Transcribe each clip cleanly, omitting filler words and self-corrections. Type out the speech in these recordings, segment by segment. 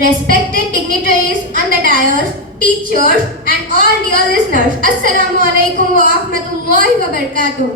respected dignitaries on the dais, teachers and all dear listeners, Assalamu alaikum wa rahmatullahi wa barakatuh.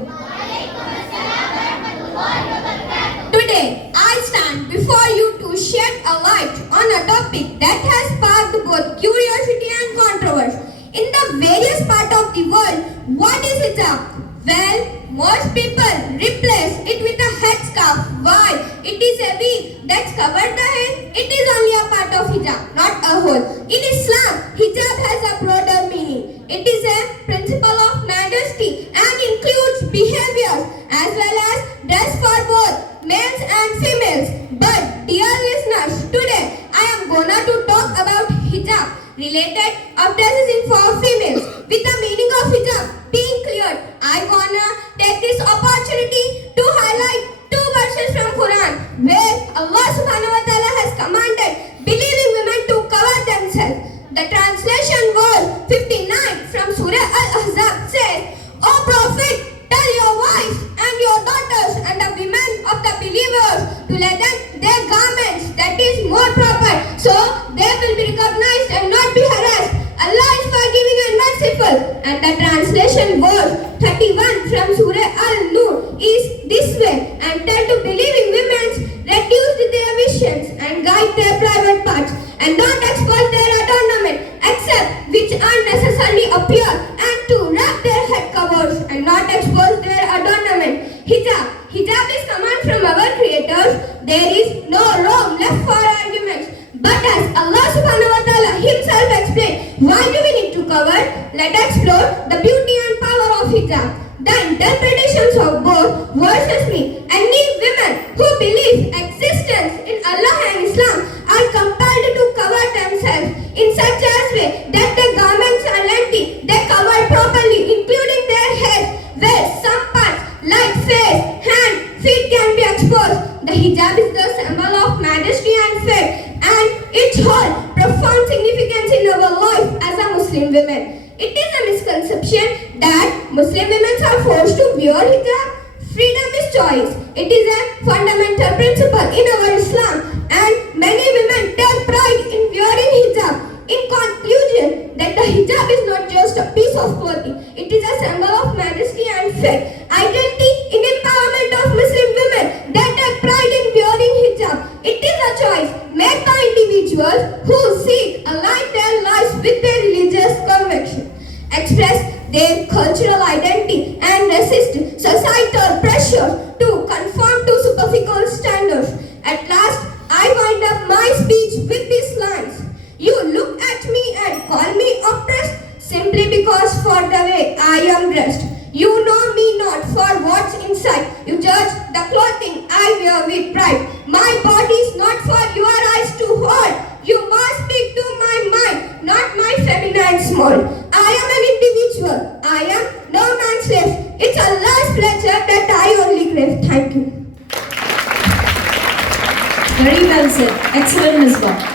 Today, I stand before you to shed a light on a topic that has sparked both curiosity and controversy. In the various parts of the world, what is hijab? Well, most people replace it with a headscarf. Why? It is a wig that's covered the head. It is only a part of hijab, not a whole. In Islam, hijab has a broader meaning. It is a principle of modesty and includes behaviors as well as dress for both males and females. But dear listeners, today I am gonna to talk about hijab related of dresses for females. With the meaning of hijab being cleared, I wanna take this opportunity to highlight two verses from Quran where Allah subhanahu wa ta'ala has commanded believing women to cover themselves. The translation was 59 from Surah Al-Ahzab says, O Prophet, tell your wives and your daughters and the women of the believers to let them their garments that is more proper, so they will be recognized and not be harassed. Allah is forgiving and merciful. And the translation was 31 from Surah Al-Nur is this way, and tell to believing women reduce their visions and guide their private parts and not expose their adornment except which unnecessarily appear and to wrap their head covers and not expose their adornment. Hijab is command from our creators. There is no room left for arguments. But as Allah subhanahu wa ta'ala himself explained, why do we need to cover? Let's explore the beauty and power of hijab. The interpretations of both verses mean any women who believe existence in Allah and Islam are compelled to cover themselves in such a way that their garments are lengthy, they cover properly, including their heads, where some parts like face, hand, feet can be exposed. The hijab is the symbol of modesty and faith, and its whole profound significance in our life as a Muslim women. It is a misconception that Muslim women are forced to wear hijab. Freedom is choice. It is a fundamental principle in our Islam, and many women take pride in wearing hijab. In conclusion, that the hijab is not just a piece of clothing. It is a symbol of modesty and faith. Identity in empowerment of Muslim women that take pride in wearing hijab. It is a choice made by individuals who seek align their lives with their religious conviction, express their cultural identity and resist societal pressure to conform to superficial standards. At last, I wind up my speech with these lines. You look at me and call me oppressed simply because for the way I am dressed. You know me not for what's inside. You judge the clothing I wear with pride. My body is not for your eyes to hold. You must speak to my mind, not my feminine small. I am an individual. I am no man's slave. It's Allah's pleasure that I only crave. Thank you. Very well said. Excellent, Misbah.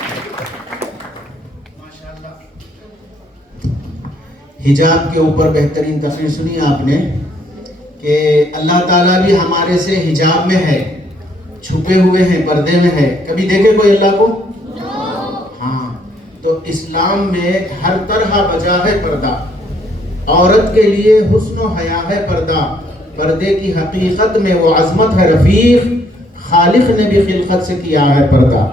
हिजाब के ऊपर बेहतरीन तकरीर सुनी आपने कि अल्लाह ताला भी हमारे से हिजाब में है, छुपे हुए हैं, पर्दे में है। कभी देखे कोई अल्लाह को? हाँ, तो इस्लाम में हर तरह बजा है पर्दा। औरत के लिए हुस्न व हया है पर्दा। पर्दे की हकीकत में वो अज़मत है रफ़ीक, खालिक ने भी खिलकत से किया है पर्दा।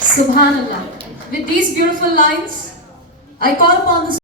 Subhanallah. With these beautiful lines, I call upon the